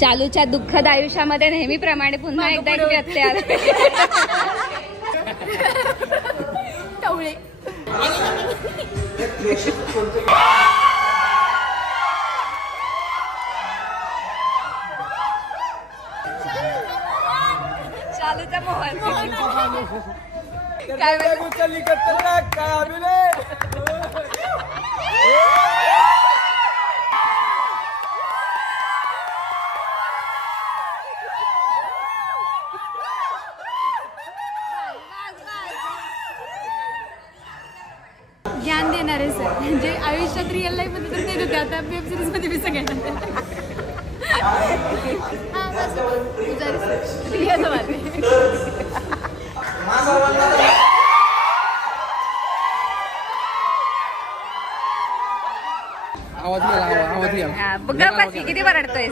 शालूच्या दुःखद आयुष्यामध्ये नेहमीप्रमाणे पुन्हा एकदा एक व्यत्यय आला. टवळे शालूचा मोहन काय ज्ञान देणारे सर म्हणजे आयुष्यात रिअल लाईफ मध्ये तर देत होते, आता वेब सिरीज मध्ये बी सगळ्यांना बघ किती बरडतोय.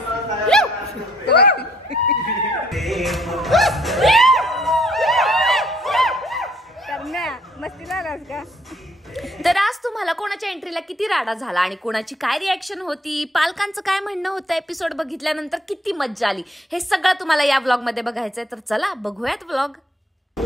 मस्ती झालास का? तर आज तुम्हाला कोणाच्या एंट्रीला किती राडा झाला आणि कोणाची काय रिॲक्शन होती, पालकांचं काय म्हणणं होतं, एपिसोड बघितल्यानंतर किती मज्जा आली, हे सगळं तुम्हाला या व्लॉग मध्ये बघायचंय. तर चला बघूयात व्लॉग. तर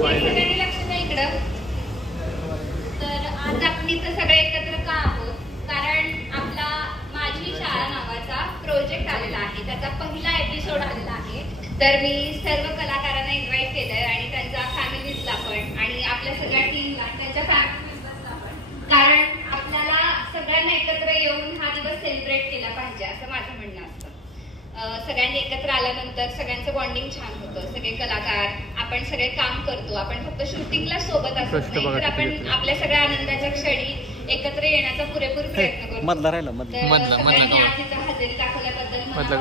आज आपण इथं सगळे एकत्र का आहोत, कारण आपला माझी शाळा नावाचा प्रोजेक्ट आलेला आहे, त्याचा पहिला एपिसोड आलेला आहे. तर मी सर्व कलाकारांना इन्व्हाइट केलंय आणि त्यांच्या फॅमिलीजला पण आणि आपल्या सगळ्या टीमला, त्यांच्या फॅमिली मेंबर्सला पण, कारण आपल्याला सगळ्यांना एकत्र येऊन हा दिवस सेलिब्रेट केला पाहिजे असं माझं म्हणणं असतं. सगळ्यांनी एकत्र आल्यानंतर सगळ्यांचं बॉन्डिंग छान होतं. सगळे कलाकार आपण सगळे काम करतो, आपण फक्त शूटिंगला सोबत असत नाही, तर आपण आपल्या सगळ्या आनंदाच्या क्षणी एकत्र येण्याचा पुरेपूर प्रयत्न करतो. हजेरी दाखवल्याबद्दल माझ्या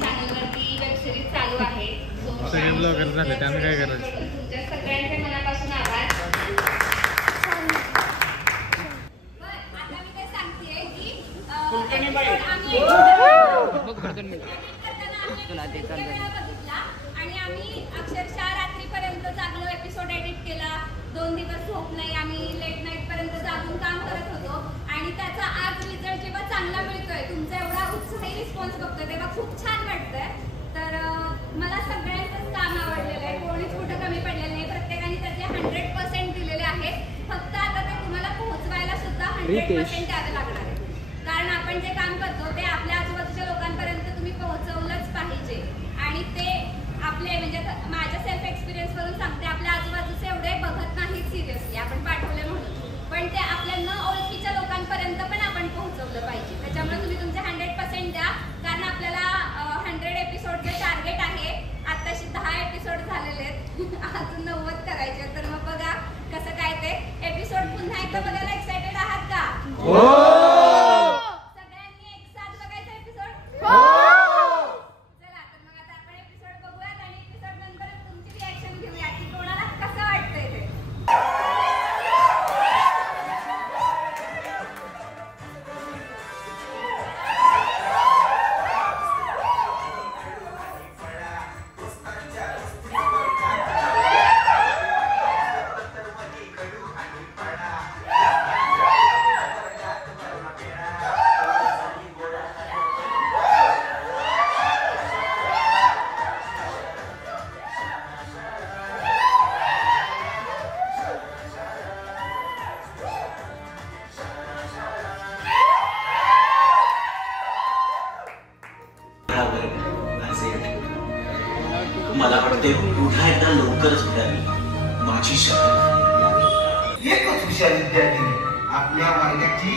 चॅनलवरती वेब सिरीज चालू आहे, तुमच्या सगळ्यांच्या मनापासून आभार. आता मी काय सांगतेय की आणि आम्ही अक्षरशः रात्रीपर्यंत जागलो, एपिसोड एडिट केला, 2 दिवस झोप नाही, आम्ही लेट नाईट पर्यंत जागून काम करत होतो आणि त्याचा आज रिझल्ट जेव्हा चांगला मिळतोय, तुमचा एवढा उत्साही रिस्पॉन्स बघतोय तेव्हा खूप छान वाटतंय. तर मला सगळ्यांचंच काम आवडलेलं आहे, कोणीच कुठं कमी पडलेलं नाही, प्रत्येकाने त्याचे 100% दिलेले आहेत. फक्त आता ते तुम्हाला पोहोचवायला सुद्धा 100% द्यावे लागणार आहे, कारण आपण जे काम करतो ते आपल्या आजूबाजूच्या लोकांपर्यंत तुम्ही पोहोचवलंच पाहिजे. आणि ते आपले म्हणजे माझ्या सेल्फ एक्सपिरियन्स वरून सांगते, आपल्या आजूबाजूचे एवढे बघत नाहीत सिरियसली, आपण पाठवले म्हणून, पण ते आपल्या न ओळखीच्या लोकांपर्यंत पण आपण पोहोचवलं पाहिजे. त्याच्यामुळे तुम्ही तुमचे 100% द्या, कारण आपल्याला 100 एपिसोडचे टार्गेट आहे. आताशी 10 एपिसोड झालेले आहेत, अजून 90 करायचे. तर मग बघा कसं काय ते एपिसोड पुन्हा एकदा बघायला एक्साइटेड आहात का? सगळ्यांनी एक साथ बघायचा एपिसोड? चला तर मग आता आपण एपिसोड बघूयात आणि एपिसोड नंतर तुमची रिॲक्शन घेऊया की कोणाला कसं वाटतंय ते. मला वाटते पुन्हा एकदा लवकरच मिळाली माझी शपथ. एकच हुशार विद्यार्थी आपल्या वर्गाची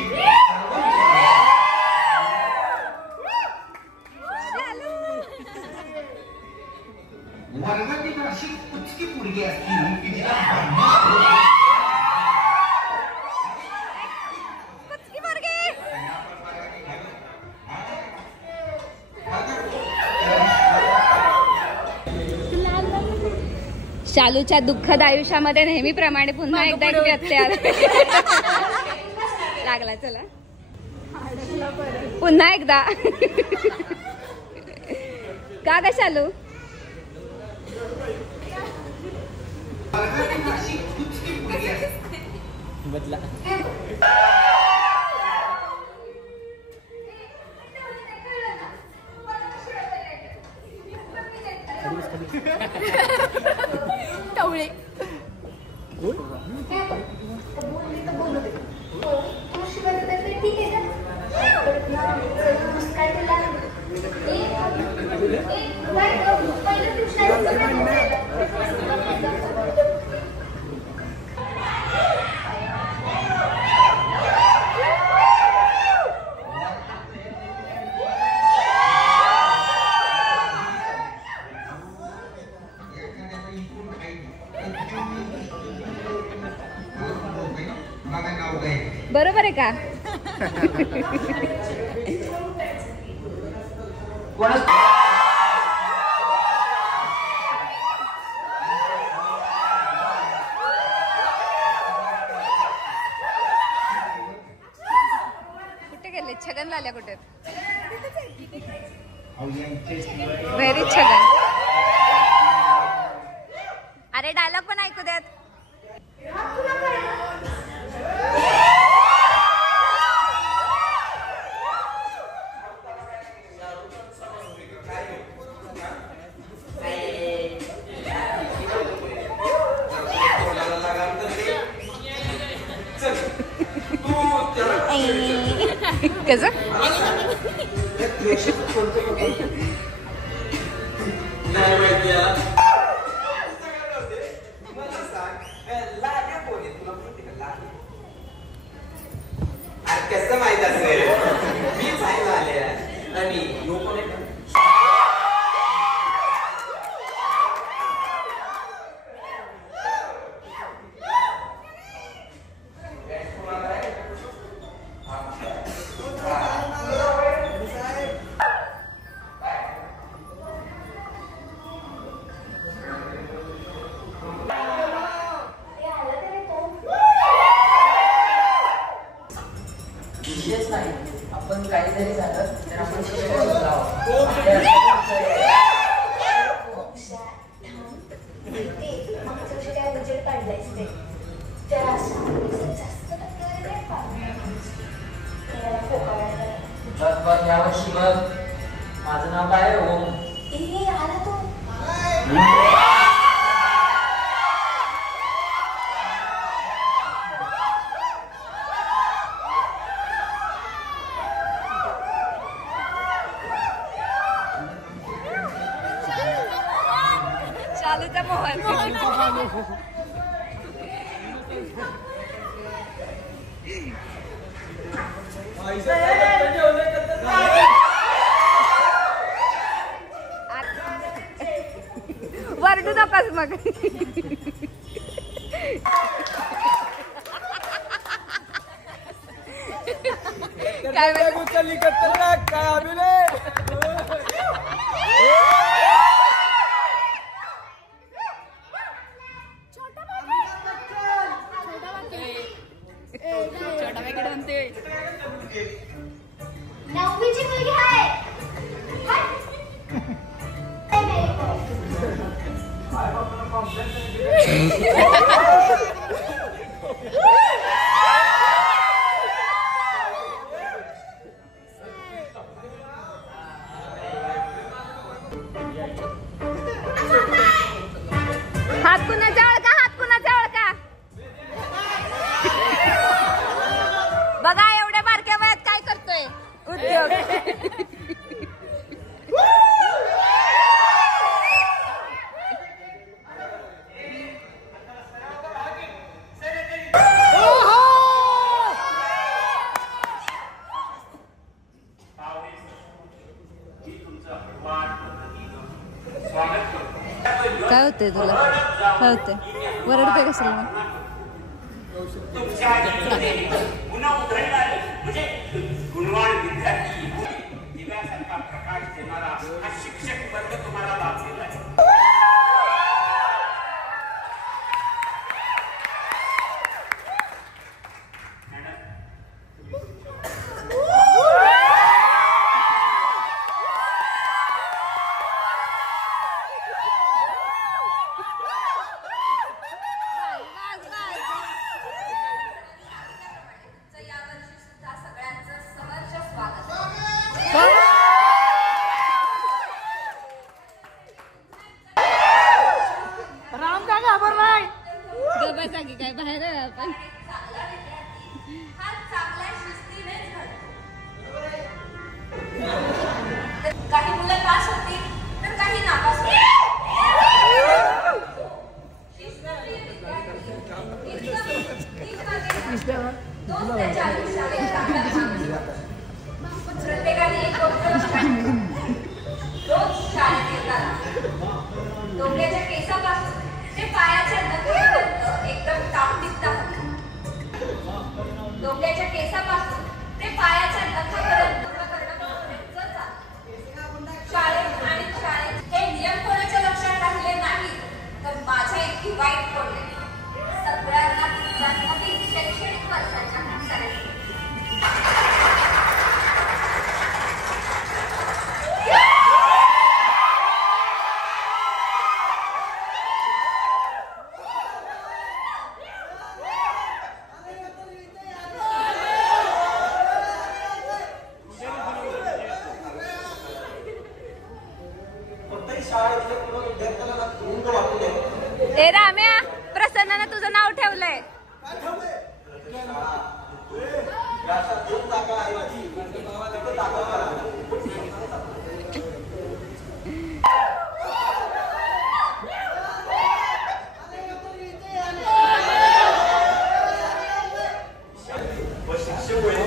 वर्गातील अशी कुचकी मुलगी असतील की जिला शालूच्या दुःखद आयुष्यामध्ये नेहमीप्रमाणे पुन्हा एकदा एक व्यत्यय आला. लागला. चला पुन्हा एकदा का ग शालू? बदला बरोबर आहे का? कुठे गेले छगन लाल्या कुठे? व्हेरी छगन. अरे डायलॉग पण ऐकू द्यात. कसं कसं माहित असेल मी सांगितलं आले आणि आपण काही जरी झालं तर आपण यावर्षी बघ माझं नाव काय ओम. आला तो चालूचा मोहन. वरडू नकास मग. काय उचलली काय अभिनय. नववीची मुलगी आहे. हात कुणाच्या ओळखा, हात कुणाच्या ओळखा. बघा एवढ्या बारक्या वयात काय करतोय उद्योग. काय होतंय तुला? काय होतंय? वरडतोय कशाला? गुणवान विद्यार्थी दिव्यासारखा प्रकाश देणारा हा शिक्षक वर्ग तुम्हाला लाभलेला आहे. यावर्षी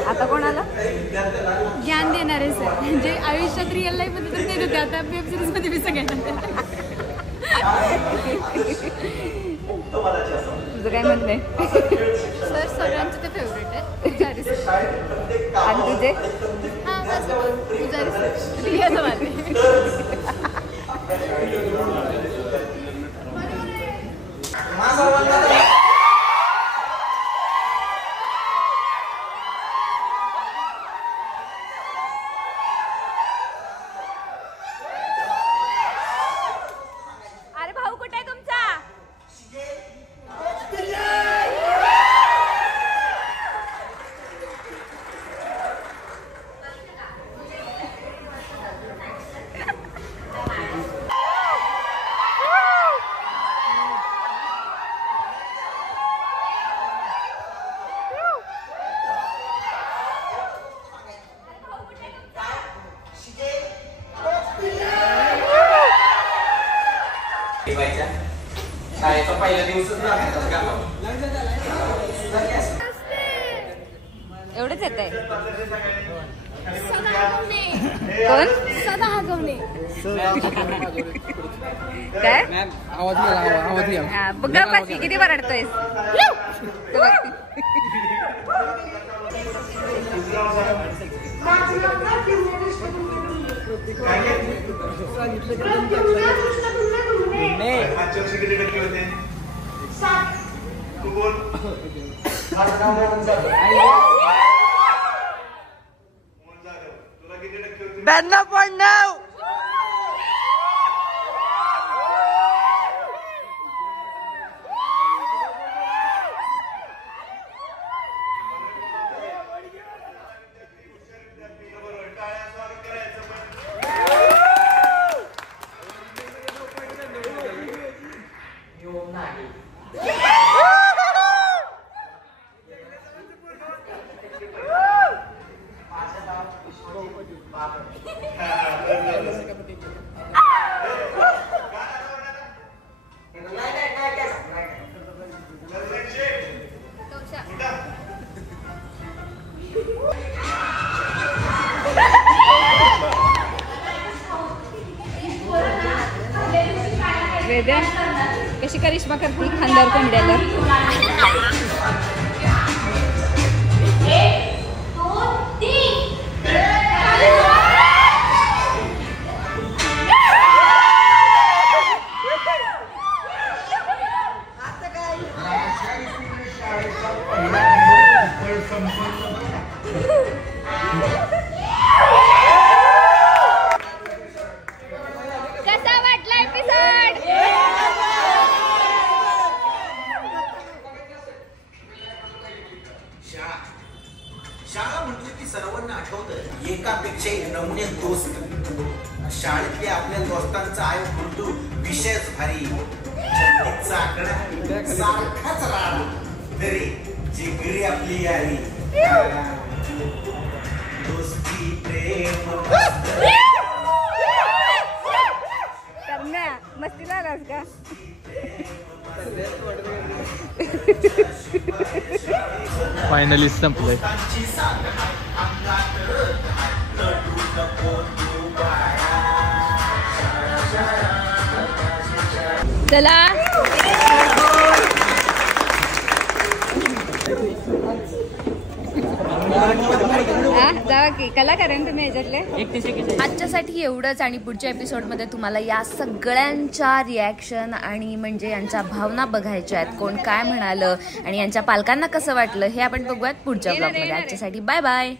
आता कोणाला ज्ञान देणारे सर म्हणजे आयुष्यात रिअल लाईफ मध्ये तर ते होते आता वेब सिरीज मध्ये बी सगळ्यांना तुझं काय म्हणणं आहे? सर सगळ्यांचे ते फेवरेट आहे पुजारी सर आणि तुझे? हां बस पुजारी सर रिअल वाले अरे भाऊ कुठे आहे तुमचा? शाळेचा पहिला दिवसच एवढंच येत आहे. कोण? सदा हगवणे काय आवाज नाही हा, बघ पाची किती बरडतोयस. मागच्या वर्षी किती टक्के होते? तू बोल. मोहन जाधव. तुला किती टक्के होते? 92.9. बरोबर. टाळ्या स्वागत करायचं पण. वेद्या कशी करिश्मा करते खांद्यावर कोंबड्याला. कसा वाटला एपिसोड? शाळा म्हटलं की सर्वांना आठवतं एकापेक्षा एक नमुने दोस्त. शाळेतल्या आपल्या दोस्तांचा आय गुंडू विषयच भारी. जगदीचा आकडा सारखाच राहणार तरी जिगरी आपली यारी. दोस्ती प्रेम करण्या मस्तीला आलास का? फायनली संपलंय. चला जावा की कलाकार आहे तुम्ही ह्याच्यातले. आजच्यासाठी एवढंच आणि पुढच्या एपिसोडमध्ये तुम्हाला या सगळ्यांच्या रिॲक्शन आणि म्हणजे यांच्या भावना बघायच्या आहेत. कोण काय म्हणालं आणि यांच्या पालकांना कसं वाटलं हे आपण बघूयात पुढच्या ब्लॉगमध्ये. आजच्यासाठी बाय बाय.